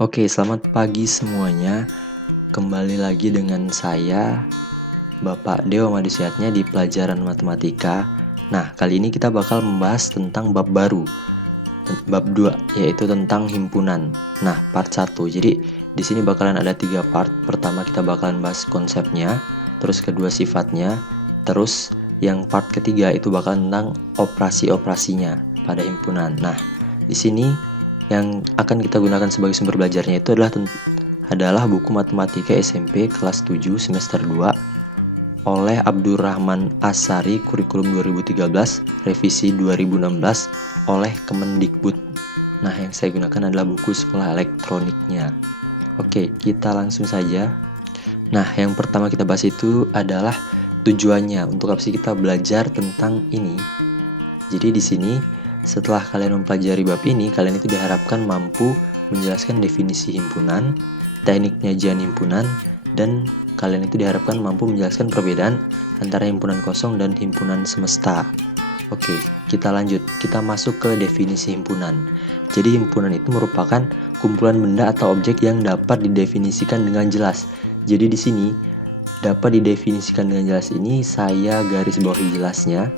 Oke, selamat pagi semuanya. Kembali lagi dengan saya, Bapak Dewa Madisiatnya di pelajaran matematika. Nah, kali ini kita bakal membahas tentang bab baru, bab 2, yaitu tentang himpunan. Nah, part 1. Jadi, di sini bakalan ada 3 part. Pertama kita bakalan bahas konsepnya, terus kedua sifatnya, terus yang part ketiga itu bakal tentang operasi-operasinya pada himpunan. Nah, di sini yang akan kita gunakan sebagai sumber belajarnya itu adalah buku matematika SMP kelas 7 semester 2 oleh Abdurrahman Asari, kurikulum 2013, revisi 2016 oleh Kemendikbud. Nah, yang saya gunakan adalah buku sekolah elektroniknya. Oke, kita langsung saja. Nah, yang pertama kita bahas itu adalah tujuannya. Untuk apa sih kita belajar tentang ini? Jadi di sini setelah kalian mempelajari bab ini, kalian itu diharapkan mampu menjelaskan definisi himpunan, teknik penyajian himpunan, dan kalian itu diharapkan mampu menjelaskan perbedaan antara himpunan kosong dan himpunan semesta. Oke, kita lanjut. Kita masuk ke definisi himpunan. Jadi himpunan itu merupakan kumpulan benda atau objek yang dapat didefinisikan dengan jelas. Jadi di sini dapat didefinisikan dengan jelas ini saya garis bawahi jelasnya.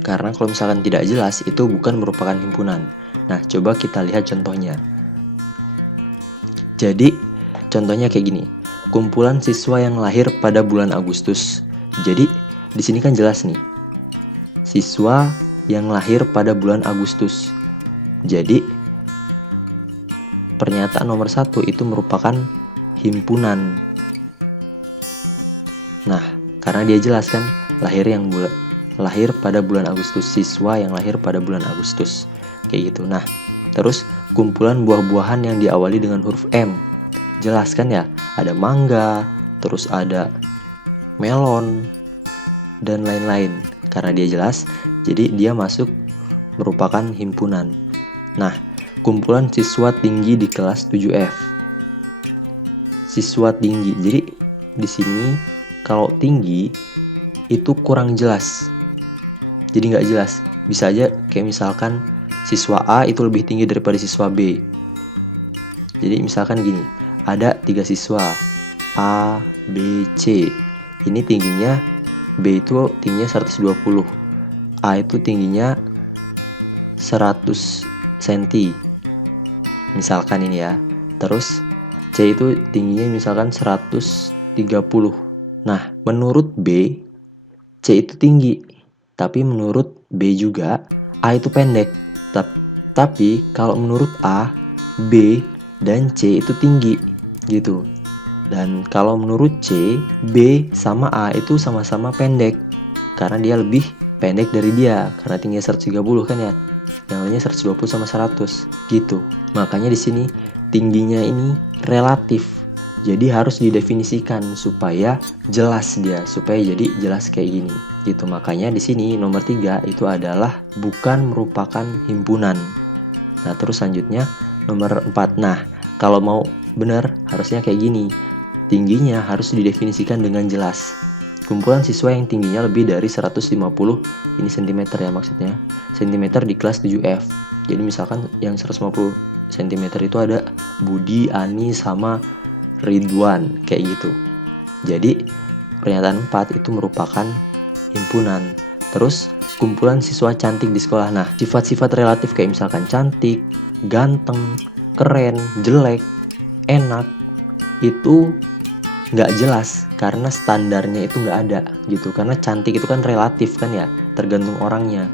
Karena kalau misalkan tidak jelas, itu bukan merupakan himpunan. Nah, coba kita lihat contohnya. Jadi, contohnya kayak gini. Kumpulan siswa yang lahir pada bulan Agustus. Jadi, di sini kan jelas nih. Siswa yang lahir pada bulan Agustus. Jadi, pernyataan nomor 1 itu merupakan himpunan. Nah, karena dia jelas kan, lahir pada bulan Agustus, siswa yang lahir pada bulan Agustus, kayak gitu. Nah, terus kumpulan buah-buahan yang diawali dengan huruf M, jelas kan ya, ada mangga, terus ada melon, dan lain-lain. Karena dia jelas, jadi dia masuk merupakan himpunan. Nah, kumpulan siswa tinggi di kelas 7F, siswa tinggi. Jadi di sini kalau tinggi itu kurang jelas. Jadi nggak jelas. Bisa aja kayak misalkan siswa A itu lebih tinggi daripada siswa B. Jadi misalkan gini, ada 3 siswa A, B, C. Ini tingginya, B itu tingginya 120, A itu tingginya 100 cm. Misalkan ini ya. Terus C itu tingginya misalkan 130. Nah, menurut B, C itu tinggi. Tapi menurut B juga, A itu pendek. Tapi kalau menurut A, B dan C itu tinggi gitu. Dan kalau menurut C, B sama A itu sama-sama pendek. Karena dia lebih pendek dari dia. Karena tingginya 130 kan ya. Yang lainnya 120 sama 100 gitu. Makanya di sini tingginya ini relatif. Jadi harus didefinisikan supaya jelas dia, supaya jadi jelas kayak gini. Gitu. Makanya di sini nomor 3 itu adalah bukan merupakan himpunan. Nah, terus selanjutnya nomor 4. Nah, kalau mau benar harusnya kayak gini. Tingginya harus didefinisikan dengan jelas. Kumpulan siswa yang tingginya lebih dari 150, ini cm ya maksudnya, cm di kelas 7F. Jadi misalkan yang 150 cm itu ada Budi, Ani, sama Ridwan, kayak gitu. Jadi pernyataan 4 itu merupakan himpunan. Terus kumpulan siswa cantik di sekolah. Nah, sifat-sifat relatif kayak misalkan cantik, ganteng, keren, jelek, enak, itu nggak jelas karena standarnya itu nggak ada gitu. Karena cantik itu kan relatif kan ya, tergantung orangnya.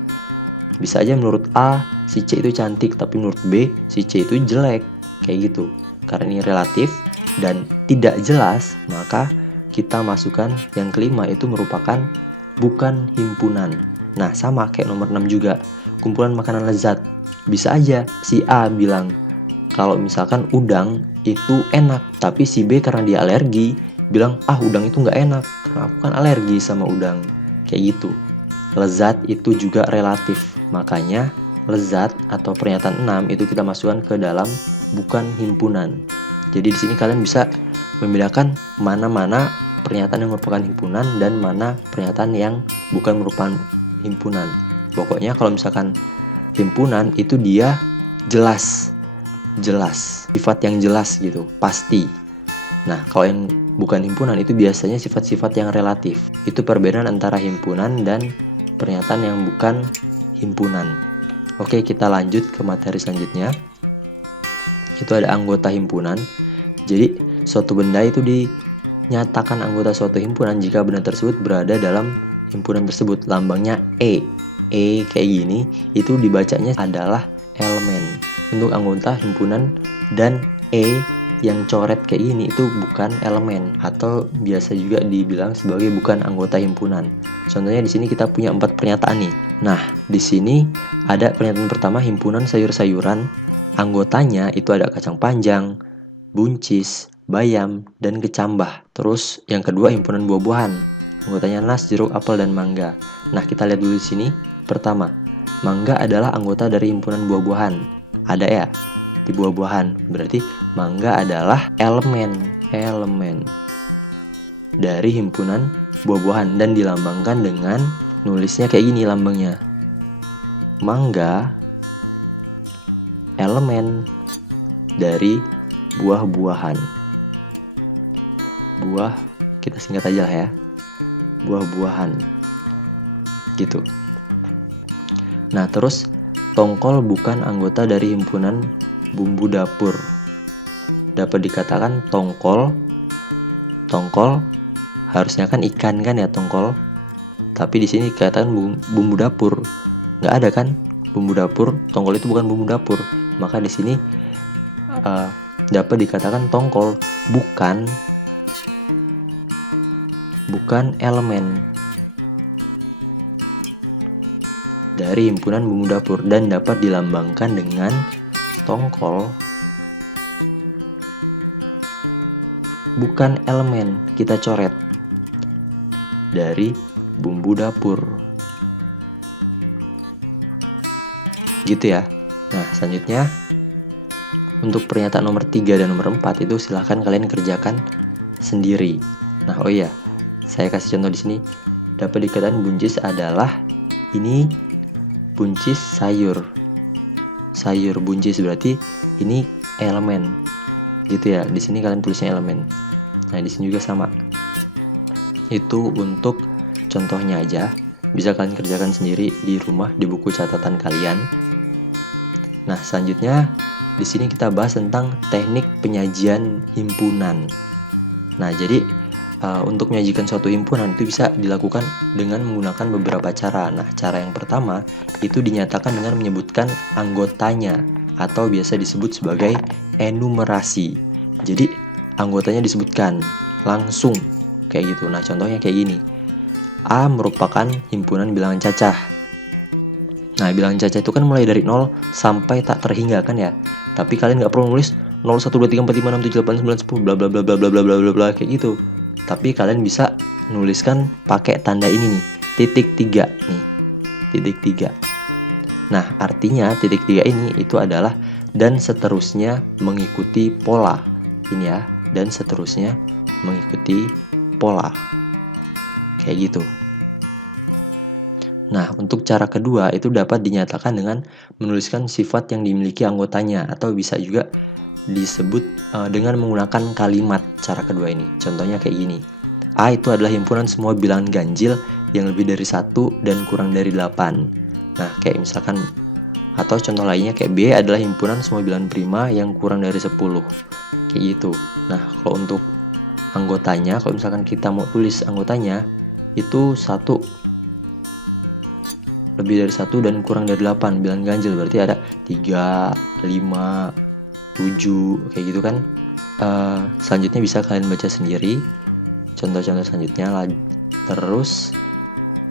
Bisa aja menurut A si C itu cantik, tapi menurut B si C itu jelek, kayak gitu. Karena ini relatif dan tidak jelas, maka kita masukkan yang kelima itu merupakan bukan himpunan. Nah, sama kayak nomor 6 juga, kumpulan makanan lezat. Bisa aja si A bilang kalau misalkan udang itu enak, tapi si B karena dia alergi bilang udang itu nggak enak karena aku kan alergi sama udang, kayak gitu. Lezat itu juga relatif, makanya lezat atau pernyataan 6 itu kita masukkan ke dalam bukan himpunan. Jadi di sini kalian bisa membedakan mana-mana pernyataan yang merupakan himpunan dan mana pernyataan yang bukan merupakan himpunan. Pokoknya kalau misalkan himpunan itu dia jelas jelas, sifat yang jelas gitu, pasti. Nah, kalau yang bukan himpunan itu biasanya sifat-sifat yang relatif. Itu perbedaan antara himpunan dan pernyataan yang bukan himpunan. Oke, kita lanjut ke materi selanjutnya. Itu ada anggota himpunan. Jadi, suatu benda itu dinyatakan anggota suatu himpunan jika benda tersebut berada dalam himpunan tersebut. Lambangnya E. E kayak gini, itu dibacanya adalah elemen untuk anggota himpunan, dan E yang coret kayak gini itu bukan elemen atau biasa juga dibilang sebagai bukan anggota himpunan. Contohnya di sini kita punya 4 pernyataan nih. Nah, di sini ada pernyataan pertama, himpunan sayur-sayuran. Anggotanya itu ada kacang panjang, buncis, bayam, dan kecambah. Terus yang kedua, himpunan buah-buahan. Anggotanya nas, jeruk, apel, dan mangga. Nah, kita lihat dulu di sini. Pertama, mangga adalah anggota dari himpunan buah-buahan. Ada ya di buah-buahan. Berarti mangga adalah elemen dari himpunan buah-buahan dan dilambangkan dengan nulisnya kayak gini lambangnya. Mangga elemen dari buah-buahan. Buah kita singkat aja lah ya. Buah-buahan. Gitu. Nah, terus tongkol bukan anggota dari himpunan bumbu dapur. Dapat dikatakan tongkol harusnya kan ikan kan ya tongkol. Tapi di sini dikatakan bumbu dapur. Nggak ada kan bumbu dapur. Tongkol itu bukan bumbu dapur. Maka di sini dapat dikatakan tongkol bukan elemen dari himpunan bumbu dapur dan dapat dilambangkan dengan tongkol bukan elemen, kita coret dari bumbu dapur. Gitu ya. Nah, selanjutnya untuk pernyataan nomor 3 dan nomor 4 itu silahkan kalian kerjakan sendiri. Nah, oh iya, saya kasih contoh di sini. Dapat dikatakan buncis adalah ini buncis sayur. Sayur buncis berarti ini elemen. Gitu ya. Di sini kalian tulisnya elemen. Nah, di sini juga sama. Itu untuk contohnya aja. Bisa kalian kerjakan sendiri di rumah di buku catatan kalian. Nah, selanjutnya di sini kita bahas tentang teknik penyajian himpunan. Nah, jadi untuk menyajikan suatu himpunan itu bisa dilakukan dengan menggunakan beberapa cara. Nah, cara yang pertama itu dinyatakan dengan menyebutkan anggotanya atau biasa disebut sebagai enumerasi. Jadi, anggotanya disebutkan langsung kayak gitu. Nah, contohnya kayak gini. A merupakan himpunan bilangan cacah. Nah, bilangan cacah itu kan mulai dari 0 sampai tak terhingga kan ya. Tapi kalian nggak perlu nulis 0, 1, 2, 3, 4, 5, 6, 7, 8, 9, 10 bla bla bla bla bla bla bla bla bla kayak gitu. Tapi kalian bisa nuliskan pakai tanda ini nih, titik 3 nih. Titik 3. Nah, artinya titik 3 ini itu adalah dan seterusnya mengikuti pola. Ini ya, dan seterusnya mengikuti pola. Kayak gitu. Nah, untuk cara kedua itu dapat dinyatakan dengan menuliskan sifat yang dimiliki anggotanya atau bisa juga disebut dengan menggunakan kalimat cara kedua ini. Contohnya kayak gini. A itu adalah himpunan semua bilangan ganjil yang lebih dari 1 dan kurang dari 8. Nah, kayak misalkan atau contoh lainnya kayak B adalah himpunan semua bilangan prima yang kurang dari 10. Kayak gitu. Nah, kalau untuk anggotanya, kalau misalkan kita mau tulis anggotanya itu 1 lebih dari 1 dan kurang dari 8 bilangan ganjil, berarti ada 3, 5, 7 kayak gitu kan. Selanjutnya bisa kalian baca sendiri contoh-contoh selanjutnya. Terus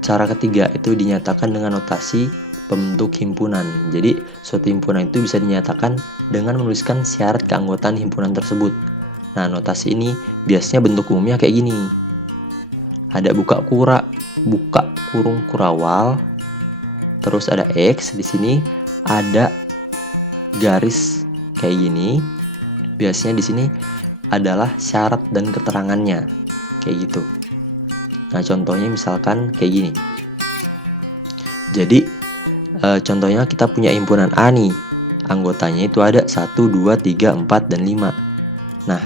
cara ketiga itu dinyatakan dengan notasi pembentuk himpunan. Jadi suatu himpunan itu bisa dinyatakan dengan menuliskan syarat keanggotaan himpunan tersebut. Nah, notasi ini biasanya bentuk umumnya kayak gini. Ada buka kurung kurawal. Terus ada X di sini, ada garis kayak gini. Biasanya di sini adalah syarat dan keterangannya. Kayak gitu. Nah, contohnya misalkan kayak gini. Jadi, contohnya kita punya himpunan A nih. anggotanya itu ada 1, 2, 3, 4, dan 5. Nah,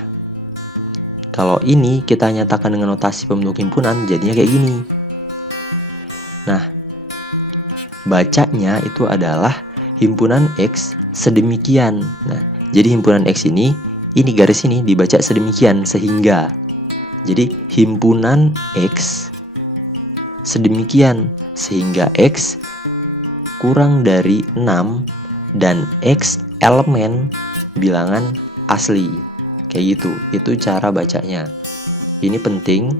kalau ini kita nyatakan dengan notasi pembentuk himpunan, jadinya kayak gini. Nah, bacanya itu adalah himpunan X sedemikian. Nah, jadi himpunan X ini garis ini dibaca sedemikian sehingga. Jadi himpunan X sedemikian sehingga X kurang dari 6 dan X elemen bilangan asli. Kayak gitu. Itu cara bacanya. Ini penting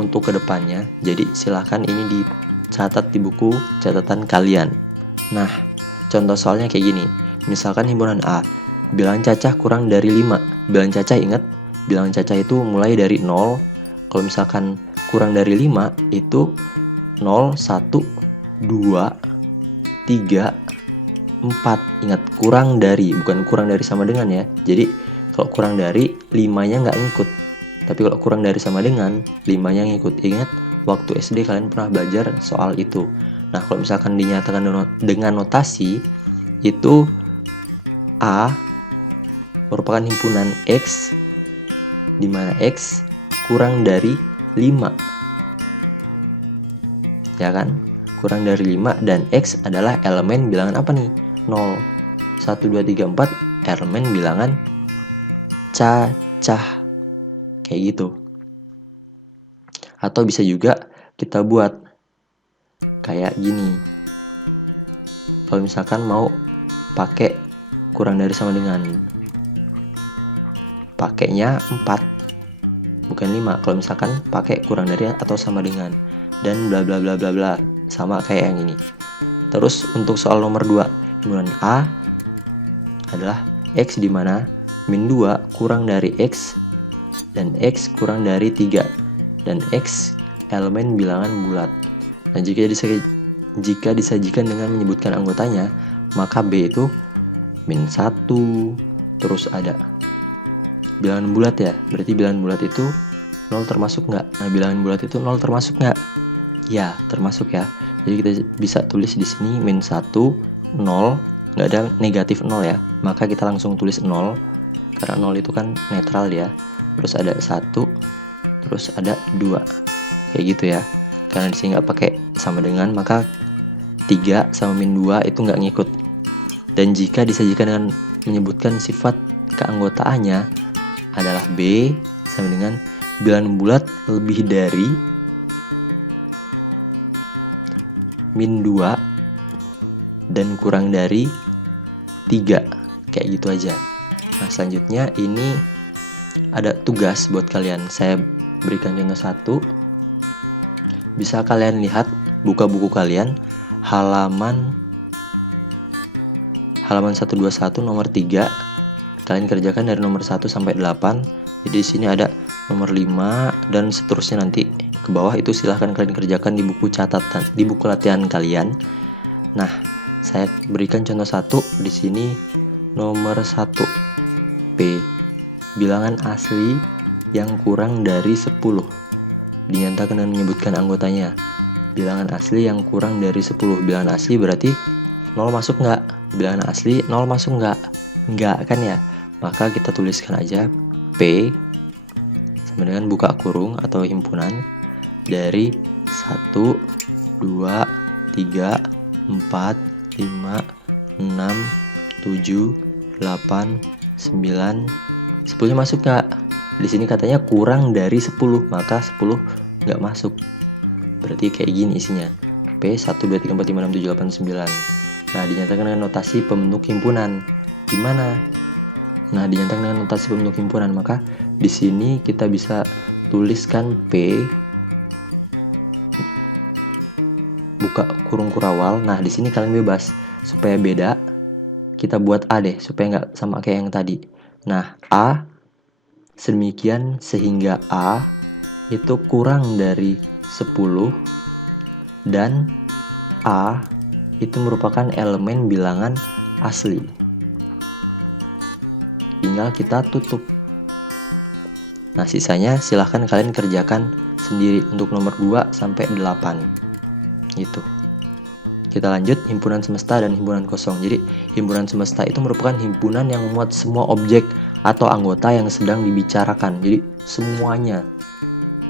untuk kedepannya. Jadi silahkan ini dicatat di buku catatan kalian. Nah, contoh soalnya kayak gini. Misalkan himpunan A, bilangan cacah kurang dari 5. Bilangan cacah, ingat, bilangan cacah itu mulai dari 0. Kalau misalkan kurang dari 5 itu 0, 1, 2, 3, 4. Ingat, kurang dari, bukan kurang dari sama dengan ya. Jadi kalau kurang dari, 5-nya nggak ngikut. Tapi kalau kurang dari sama dengan, 5-nya ngikut. Ingat, waktu SD kalian pernah belajar soal itu. Nah, kalau misalkan dinyatakan dengan notasi, itu A merupakan himpunan X, di mana X kurang dari 5. Ya kan? Kurang dari 5 dan X adalah elemen bilangan apa nih? 0. 1, 2, 3, 4 elemen bilangan cacah. Kayak gitu. Atau bisa juga kita buat kayak gini. Kalau misalkan mau pakai kurang dari sama dengan, pakainya 4 bukan 5. Kalau misalkan pakai kurang dari atau sama dengan, dan bla bla bla bla bla, sama kayak yang ini. Terus untuk soal nomor 2, himpunan A adalah X di mana min 2 kurang dari X dan X kurang dari 3 dan X elemen bilangan bulat. Nah, jika disajikan dengan menyebutkan anggotanya, maka B itu min 1, terus ada bilangan bulat ya, berarti bilangan bulat itu 0 termasuk nggak? Nah, bilangan bulat itu 0 termasuk nggak? Ya, termasuk ya. Jadi kita bisa tulis di sini min 1, 0, nggak ada negatif 0 ya. Maka kita langsung tulis 0, karena 0 itu kan netral ya. Terus ada 1, terus ada 2. Kayak gitu ya. Karena di sini nggak pakai sama dengan, maka 3 sama min 2 itu nggak ngikut. Dan jika disajikan dengan menyebutkan sifat keanggotaannya adalah B sama dengan bilangan bulat lebih dari min 2 dan kurang dari 3. Kayak gitu aja. Nah, selanjutnya ini ada tugas buat kalian. Saya berikan contoh 1. Bisa kalian lihat, buka buku kalian halaman 121 nomor 3. Kalian kerjakan dari nomor 1 sampai 8. Jadi di sini ada nomor 5 dan seterusnya nanti ke bawah, itu silahkan kalian kerjakan di buku catatan, di buku latihan kalian. Nah, saya berikan contoh 1 di sini nomor 1. P, bilangan asli yang kurang dari 10. Dinyatakan dengan menyebutkan anggotanya. Bilangan asli yang kurang dari 10. Bilangan asli berarti 0 masuk nggak? Bilangan asli 0 masuk nggak? Nggak kan ya? Maka kita tuliskan aja P sama dengan buka kurung atau himpunan dari 1, 2, 3, 4, 5, 6, 7, 8, 9, 10-nya masuk nggak? Di sini katanya kurang dari 10, maka 10 nggak masuk. Berarti kayak gini isinya. P 1, 2, 3, 4, 5, 6, 7, 8, 9. Nah, dinyatakan dengan notasi pembentuk himpunan. Gimana? Nah, dinyatakan dengan notasi pembentuk himpunan, maka di sini kita bisa tuliskan P buka kurung kurawal. Nah, di sini kalian bebas. Supaya beda, kita buat A deh, supaya nggak sama kayak yang tadi. Nah, A sedemikian sehingga A itu kurang dari 10 dan A itu merupakan elemen bilangan asli. Tinggal kita tutup. Nah, sisanya silahkan kalian kerjakan sendiri untuk nomor 2 sampai 8 gitu. Kita lanjut, himpunan semesta dan himpunan kosong. Jadi, himpunan semesta itu merupakan himpunan yang memuat semua objek atau anggota yang sedang dibicarakan. Jadi, semuanya.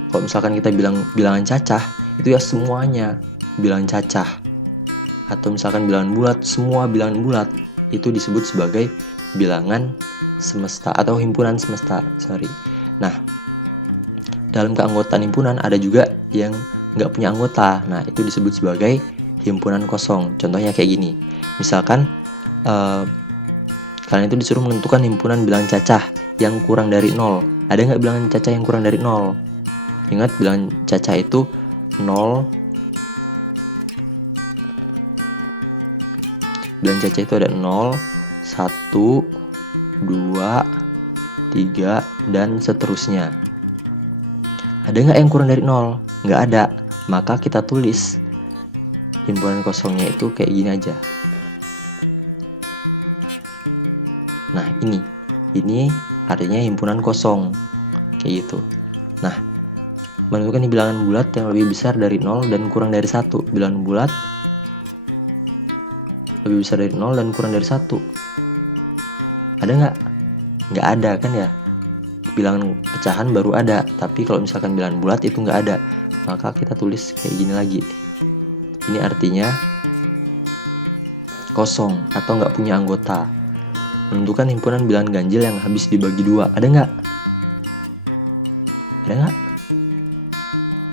Kalau misalkan kita bilang bilangan cacah, itu ya semuanya bilangan cacah. Atau misalkan bilangan bulat, semua bilangan bulat. Itu disebut sebagai bilangan semesta atau himpunan semesta. Nah, dalam keanggotaan himpunan ada juga yang nggak punya anggota. Nah, itu disebut sebagai himpunan kosong. Contohnya kayak gini. Misalkan kalian itu disuruh menentukan himpunan bilangan cacah yang kurang dari 0. Ada nggak bilangan cacah yang kurang dari 0? Ingat, bilangan cacah itu 0. Bilangan cacah itu ada 0, 1, 2, 3, dan seterusnya. Ada nggak yang kurang dari 0? Nggak ada. Maka kita tulis himpunan kosongnya itu kayak gini aja. Nah, ini artinya himpunan kosong. Kayak gitu. Nah, menentukan bilangan bulat yang lebih besar dari 0 dan kurang dari 1. Bilangan bulat lebih besar dari 0 dan kurang dari 1. Ada nggak? Nggak ada kan ya? Bilangan pecahan baru ada, tapi kalau misalkan bilangan bulat itu nggak ada. Maka kita tulis kayak gini lagi. Ini artinya kosong atau nggak punya anggota. Menentukan himpunan bilangan ganjil yang habis dibagi 2. Ada nggak? Ada nggak?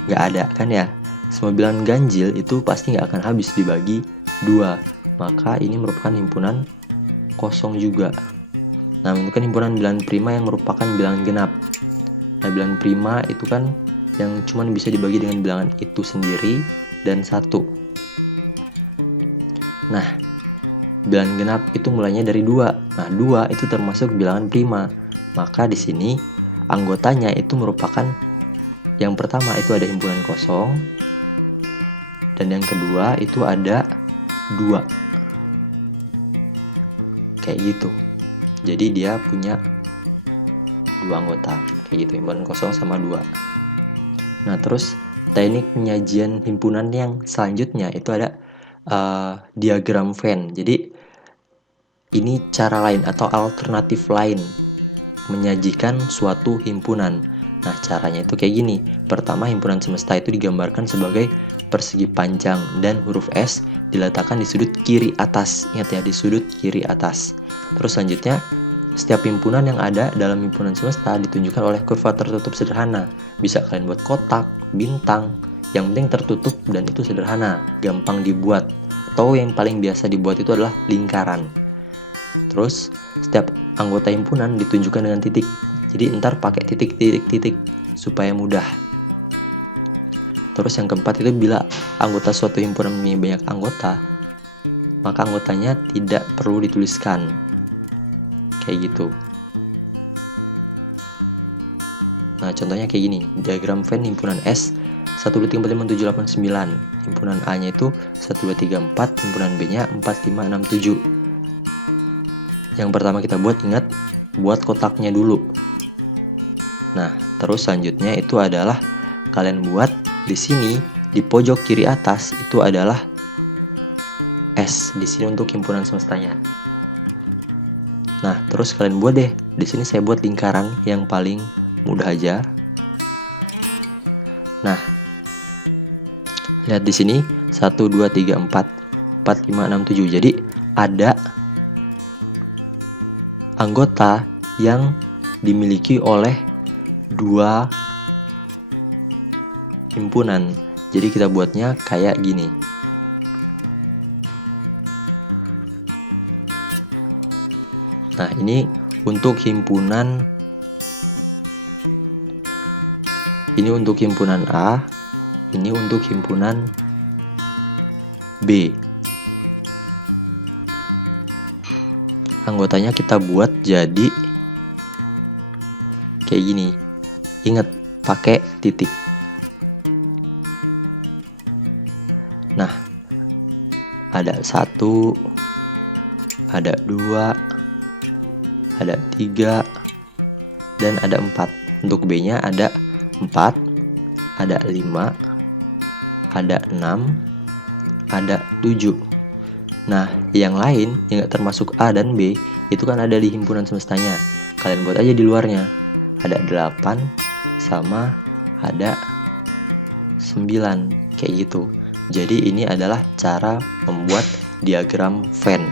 Nggak ada kan ya? Semua bilangan ganjil itu pasti nggak akan habis dibagi 2. Maka ini merupakan himpunan kosong juga. Nah, menentukan himpunan bilangan prima yang merupakan bilangan genap. Nah, bilangan prima itu kan yang cuma bisa dibagi dengan bilangan itu sendiri dan 1. Nah, bilangan genap itu mulainya dari 2. Nah, 2 itu termasuk bilangan prima. Maka di sini anggotanya itu merupakan, yang pertama itu ada himpunan kosong, dan yang kedua itu ada 2. Kayak gitu. Jadi dia punya 2 anggota. Kayak gitu, himpunan kosong sama 2. Nah, terus teknik penyajian himpunan yang selanjutnya itu ada diagram Venn. Jadi ini cara lain atau alternatif lain menyajikan suatu himpunan. Nah, caranya itu kayak gini. Pertama, himpunan semesta itu digambarkan sebagai persegi panjang dan huruf S diletakkan di sudut kiri atas. Ingat ya, di sudut kiri atas. Terus selanjutnya, setiap himpunan yang ada dalam himpunan semesta ditunjukkan oleh kurva tertutup sederhana. Bisa kalian buat kotak, bintang, yang penting tertutup dan itu sederhana, gampang dibuat. Atau yang paling biasa dibuat itu adalah lingkaran. Terus, setiap anggota himpunan ditunjukkan dengan titik. Jadi ntar pakai titik supaya mudah. Terus yang keempat itu bila anggota suatu himpunan mempunyai banyak anggota, maka anggotanya tidak perlu dituliskan. Kayak gitu. Nah, contohnya kayak gini. Diagram Venn himpunan S 1, 2, 3, 4, 5, 6, 7, 8, 9. Himpunan A-nya itu 1, 2, 3, 4. Himpunan B-nya 4, 5, 6, 7. Yang pertama kita ingat, buat kotaknya dulu. Nah, terus selanjutnya itu adalah kalian buat di sini, di pojok kiri atas itu adalah S. Di sini untuk himpunan semestanya. Nah, terus kalian buat deh. Di sini saya buat lingkaran yang paling mudah aja. Nah, lihat di sini 1, 2, 3, 4, 4, 5, 6, 7. Jadi ada anggota yang dimiliki oleh 2 himpunan. Jadi kita buatnya kayak gini. Nah, ini untuk himpunan A, ini untuk himpunan B. Anggotanya kita buat jadi kayak gini. Ingat, pakai titik. Nah, ada 1, ada 2, ada 3, dan ada 4. Untuk B-nya ada 4, ada 5, ada 6, ada 7. Nah, yang lain yang gak termasuk A dan B itu kan ada di himpunan semestanya. Kalian buat aja di luarnya. Ada 8 sama ada 9 kayak gitu. Jadi ini adalah cara membuat diagram Venn.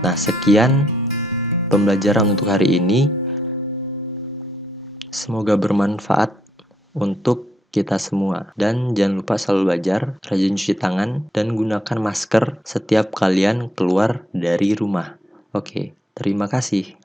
Nah, sekian pembelajaran untuk hari ini. Semoga bermanfaat untuk kita semua. Dan jangan lupa selalu belajar, rajin cuci tangan, dan gunakan masker setiap kalian keluar dari rumah. Oke, terima kasih.